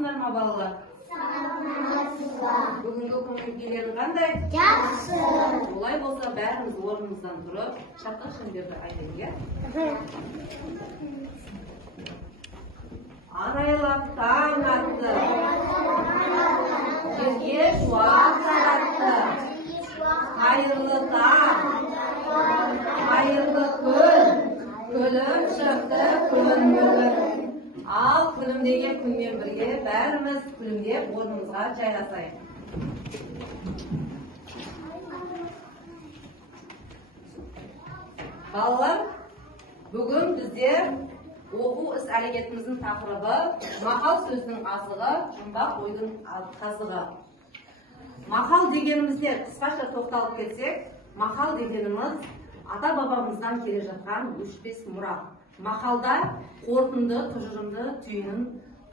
Саламатсыңдар ма балалар? Бүгінгі көңіл-күйлерің қандай? Жақсы. Олай болса, бәріміз орнымыздан тұрып, шапқа шеңберді айтайық, иә? Арайлап таң атты, жерге шуақ таратты. Қайырлы таң, қайырлы күн, күлім шықты күн бүгін. Ал күлімдеген күнмен бірге бәріміз күлімдеп орнымызға жайғасайық. Балалар, бүгін бізде оқу іс-әрекетіміздің тақырыбы мақал сөздің азығы, жұмбақ ойдың қазығы. Мақал дегенімізде қысқаша тоқталып кетсек, мақал дегеніміз ата-бабамыздан келе жатқан өшпес мұра. Мақалда қорытынды, тұжырымды, түйінін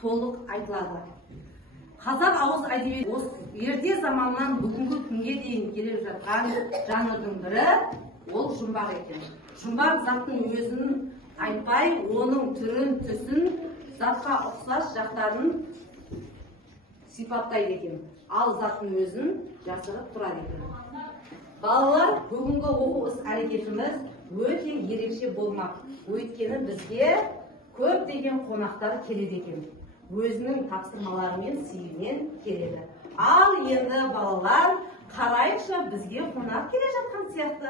толық айтылады. Қазақ ауыз әдебиеті ерте заманнан бүгінгі күнге дейін келе жатқан жанрдың бірі ол жұмбақ екен. Жұмбақ заттың өзін айтпай, оның түрін, түсін, затқа ұқсас жақтарын сипаттайды екен. Ал заттың өзін жасырып тұрады екен. Балалар, бүгінгі оқу іс-әрекетіміз өте ерекше болмақ. Өйткені бізге көптеген қонақтар келеді екен. Өзінің тапсырмаларымен, сыйымен келеді. Ал енді балалар, қарайықшы, бізге қонақ келе жатқан сияқты.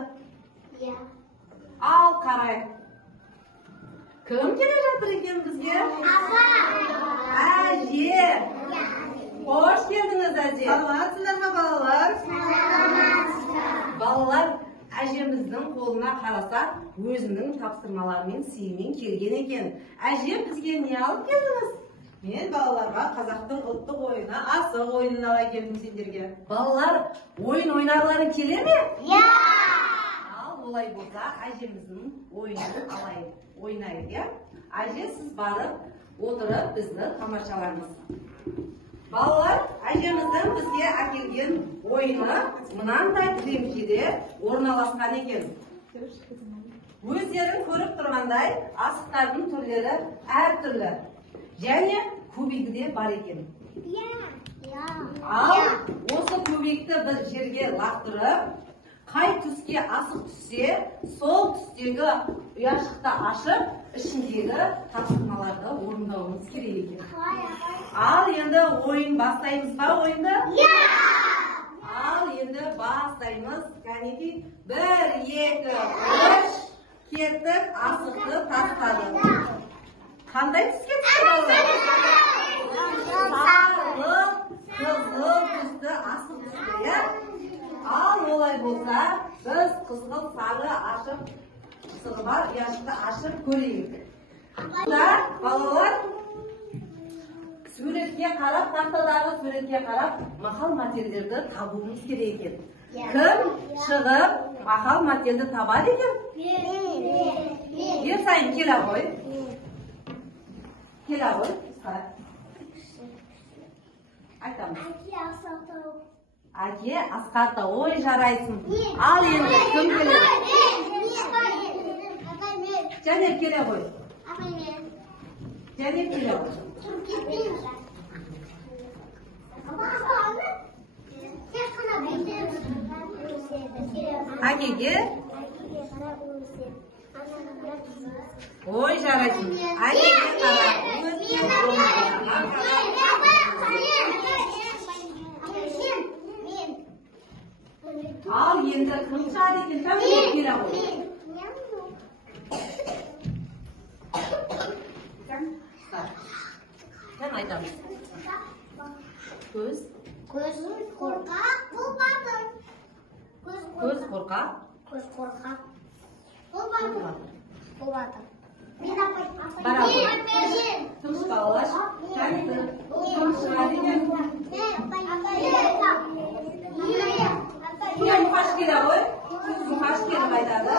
Ал қарайық. Кім келе жатыр екен бізге? Әже. Қош келдіңіз, әже. Саламатсыздар ма балалар? Балалар, әжеміздің қолына қарасақ, өзінің тапсырмаларымен, сыйымен келген екен. Әже, бізге не алып келдіңіз? Мен балаларға қазақтың ұлттық ойыны, асық ойынын ала келдім сендерге. Балалар, ойын ойнарлары келе ме? Ал олай болса, әжеміздің ойынын алайық, ойнайық, иә? Әже, сіз барып, отырып, бізді тамашалаңыз. Балалар, әжеміздің бізге әкелген ойыны мынандай кілемшеде орналасқан екен. Өздерің көріп тұрғандай, асықтардың түрлері әртүрлі. Және көбейгі бар екен. Ал осы көбейікті біз жерге лақтырып, қай түске асық түссе, сол түстегі ұяшықты ашып, ішіндегі тапсырмаларды орындауымыз керек екен. Ал енді ойын бастаймыз ба ойынды? Ал енді бастаймыз. Кәнекей, 1, 2, 3, кеттік, асықты тастадық. Қандай түске түсті? Сары, қызыл түсті асық түсті, иә? Ал олай болса, біз қызғыл сары ашып, сыры бар ұяшықты ашып көрейік. Балалар, суретке қарап, тақтадағы суретке қарап, мақал мәтелдерді табуымыз керек екен. Кім шығып, мақал мәтелді табады екен? Ерсайын, келе ғой. Келе ғой. Айтамыз. Әке, асқарта, ой жарайсың. Ал енді, кім келеді? Және келе ғой. Және келе ғой. Әкеге? Ой жарайсың. Әкеге қара. Ал енді кім шығар екен? Кәміне келе ғой. Кім айтамыз? Көз? Көз қорқақ, бұл батыр. Көз қорқақ? Көз қорқақ. Бұл батыр. Бұл батыр. Бара ғой. Тыныш балалар. Кәнті. Кім шығар екен? Мұқаш келе ғой. Мұқаш келіп айтады.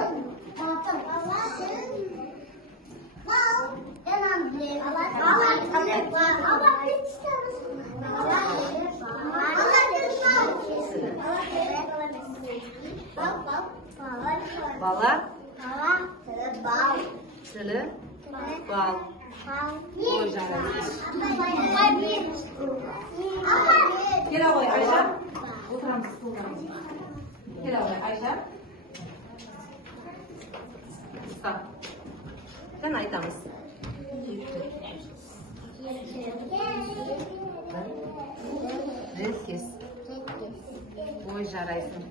Бала. Тілі. Бал. Ой жарайды. Kela ғой, Айша. Отырамыз, отырамыз. Kela ғой, Айша. Ұстап. Sen айтамыз. Кес. Ой, жарайсың.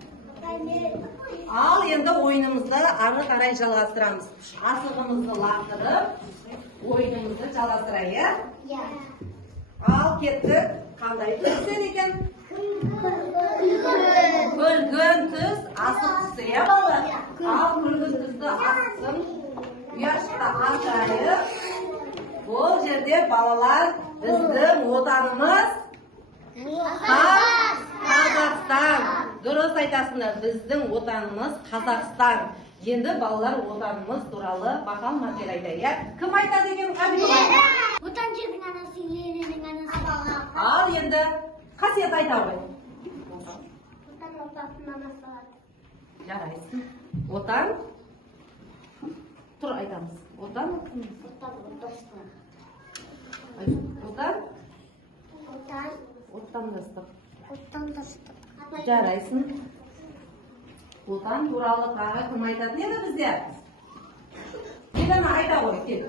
Ал енді ойынымызды ары қарай жалғастырамыз. Асығымызды лақтырып, ойынымызды жалғастырайық. Ал кеттік. Қандай түстер екен? Күлгін түс, асық түсі, е балалар? Ал күлгін түсті асықтың ұяшықта асырайық. Бұл жерде балалар біздің отанымыз Қазақстан. Дұрыс айтасыңдар, біздің отанымыз Қазақстан. Енді балалар отанымыз туралы мақал мәтел айтайық. Кім айтады екен? Отан жердің анасы, елінің анасы. Ал енді қасиет айта ғой. Отан отбасының анасы. Жарайсың. Отан. Тұр айтамыз. Отан. Отан отбасының. Отан. Отан. Отандастық. Отандастық. Жарайсың. Отан туралы тағы кім айтатын еді бізде? Елена айта ғой, кел.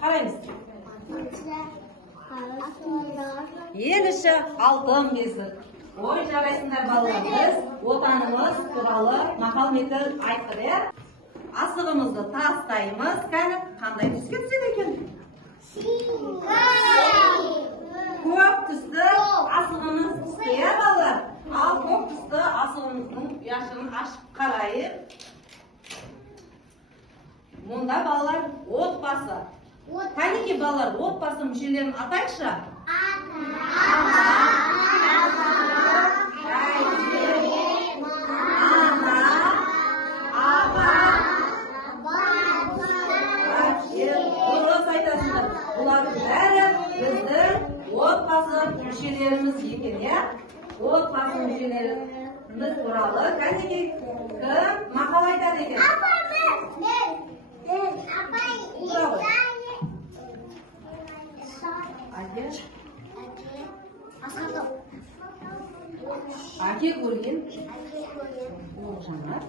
Қараймыз. Ел іші алтын бесік. Ой, жарайсыңдар балалар, біз отанымыз туралы мақал мәтел айттық, е? Асығымызды тастаймыз, кәні қандай түске түседі екен? Көк түсті асығымыз түсті, е балалар? Ал көк түсті асығымыздың ұяшығын ашып қарайық. Мұнда балалар отбасы. Кәнеки балалар, отбасы мүшелерін атайықшы. Дұрыс айтасыңдар. Бұлардың бәрі біздің отбасы мүшелеріміз екен, е? Отбасы мүшелеріміз туралы кәнеки кім мақал айтады екен? Әке көрген Оғжанат.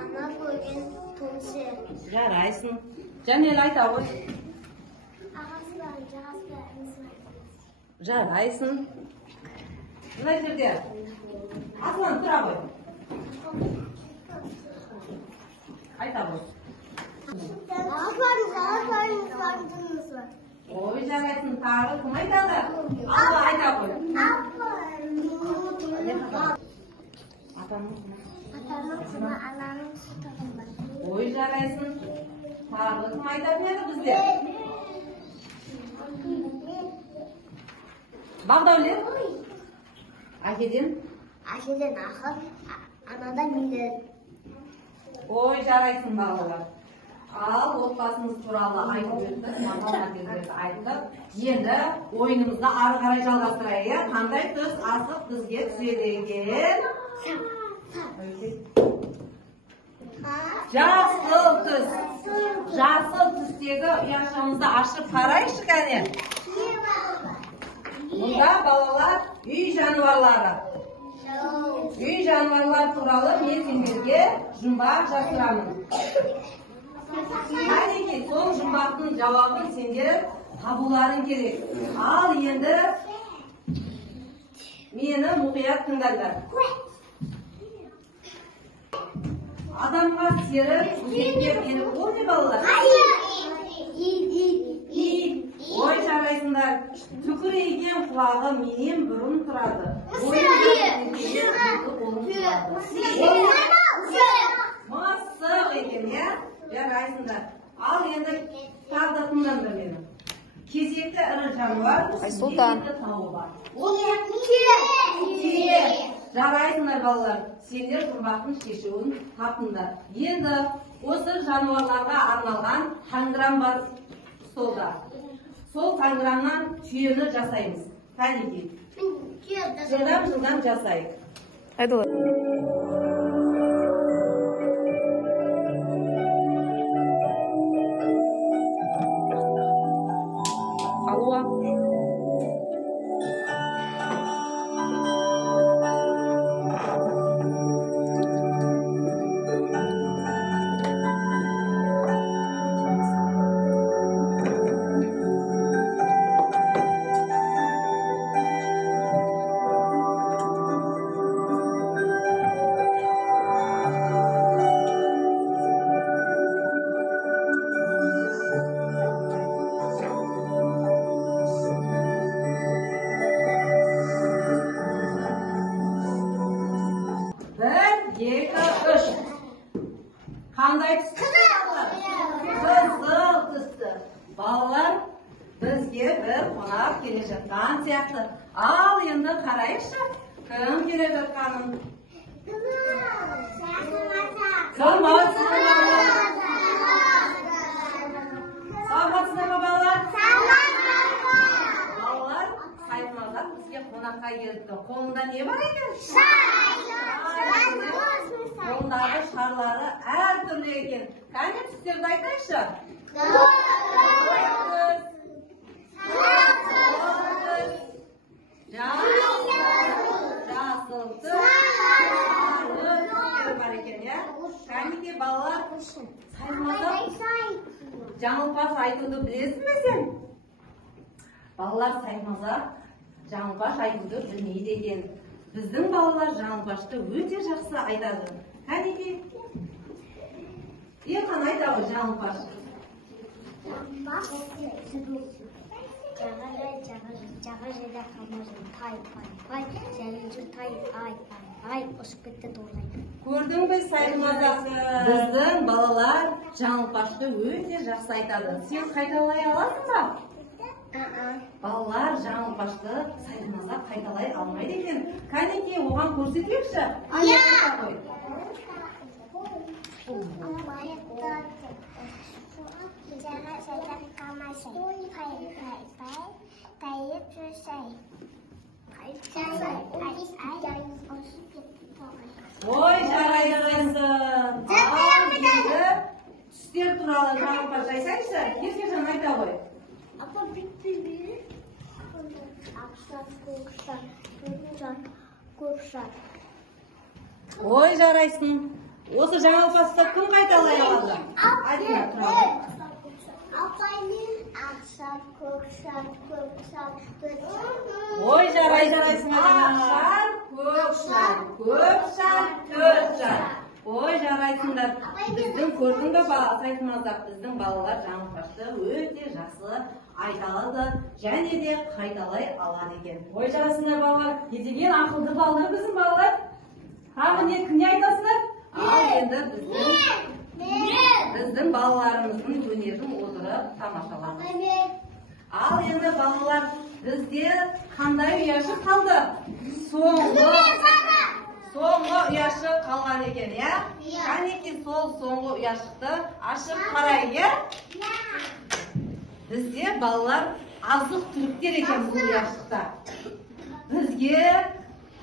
Ана көрген тұмсы. Жарайсың. Жәнел айта ғой. Жарайсың. Мына жерде Аслан тұра ғой. Айта ғой. Ой, жарайсың. Тағы кім айтады? Алла айта ғой. Ой, жарайсың. Тағы кім айтатын еді бізде? Бағдаулет? Әкеден? Әкеден ақыл, анадан мейір. Ой, жарайсың балалар. Ал отбасымыз туралы айтып өттік, мақал мәтелдерді айттық. Енді ойынымызды ары қарай жалғастырайық. Қандай түс асық бізге түседі екен? Жасыл түс. Жасыл түстегі ұяшығымызды ашып қарайшы кәне. Мұнда балалар үй жануарлары. Үй жануарлар туралы мен сендерге жұмбақ жасырамын. Кәнеки сол жұмбақтың жауабын сендер табуларың керек. Ал енді мені мұқият тыңдаңдар. Адамға серік, күзетке берік ол не балалар? Ит. Ой, жарайсыңдар. Түкірейген құлағы менен бұрын тұрады. Мысық екен, е? Жарайсыңдар. Ал енді тағы тыңдаңдар мені. Кезекті ірі жануар, кезекті тауы бар. Ол кие. Жарайсыңдар балалар. Сендер жұмбақтың шешуін таптыңдар. Енді осы жануарларға арналған танграм бар столда. Сол танграмнан түйені жасаймыз. Кәнеки. Жылдам жасайық. Айдолар. Алуа. бізге бір қонақ келе жатқан сияқты. Ал енді қарайықшы, кім келе жатқанын. Саламатсыздар ма балалар? Балалар, Сайқымазақ бізге қонаққа келіпті. Қолында не бар екен? Қолындағы шарлары әртүрлі екен. Кәне түстерді айтайықшы. Жасыл түс, сары түстер бар екен, иә? Кәнеке балалар, Сайқымазақ жаңылпаш айтуды білесің бе сен? Балалар Сайқымазақ жаңылпаш айтуды білмейді екен. Біздің балалар жаңылпашты өте жақсы айтады. Кәнеке, ерхан айтады жаңылпаш. Жаға жерде қалмажын тай, жәлінжі тай, ай, ұшып кетті тоғылайды. Көрдің бе Сайқымазақ? Біздің балалар жаңылпашты өте жақсы айтады. Сен қайталай аласың ба? Балалар жаңылпашты Сайқымазақ қайталай алмайды екен. Кәнеке, оған көрсетейікші? Ой, жарайсың. Түстер туралы жаңылпаш айтсайшы, Еркежан айта ғой. Апа бітті. Ақшат, көкшат. Ой, жарайсың. Осы жаңылпашты кім қайталай алады? Апаймен ақшат, көкшат. Ой, жарайсың. Ақшат, көкшат. Ой, жарайсыңдар. Біздің көрдің бе Сайқымазақ, біздің балалар жаңылпашты өте жақсы айта алады, және де қайталай алады екен. Ой, жарасыңдар балалар, не деген ақылды балалар біздің балалар. Тағы не, кімне айтасыңдар? Ал енді біздің балаларымыздың өнерін отырып тамашаламыз. Ал енді балалар, бізде қандай ұяшық қалды? Соңғы ұяшық қалған екен, иә? Кәнеке сол соңғы ұяшықты ашып қарайық, иә? Бізде балалар азық түліктер екен бұл ұяшықта. Бізге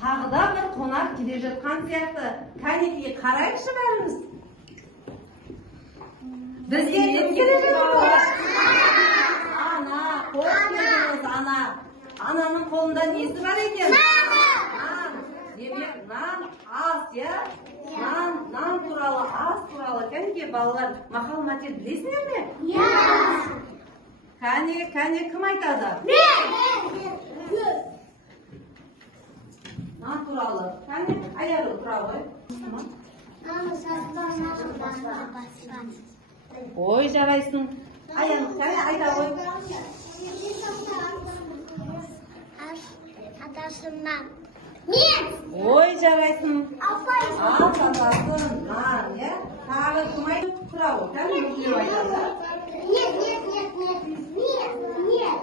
тағы да бір қонақ келе жатқан сияқты. Кәнеке қарайықшы бәріміз. Бізге кім келе жатқан? Ана, қош келдіңіз, ана. Ананың қолында несі бар екен? Демек, нан, ас, иә? Нан туралы, ас туралы. Кәнеке балалар, мақал мәтел білесіңдер ме? Кәне, кім айтады? Нан туралы. Кәне, аяру тұра ғой. Ой, жарайсың. Аян, кәне айта ғой. Атасынан. Ой, жарайсың. Атасынан, нан, иә? Тағы кім айтып тұра ғой. Кәне, мүлдеп айтады. Нет.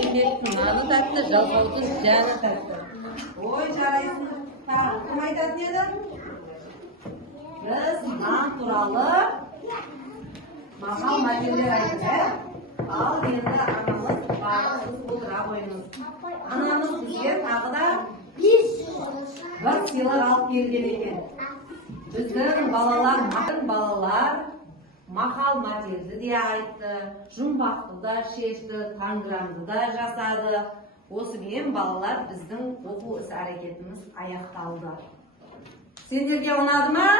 Еңбектің наны тәтті, жалқаудың жаны тәтті. Ой, жарайсың. Тағы кім айтатын еді? Біз нан туралы мақал мәтелдер айтты. Ал енді анамыз бағысыз отыра қойыңыз. Анамыз бізге тағы да бір сыйлық алып келген екен. Біздің балалар мақал мәтелді де айтты, жұмбақты да шешті, таңграмды да жасады. Осымен балалар біздің оқу іс әрекетіміз аяқталды. Сендерге ұнады ма?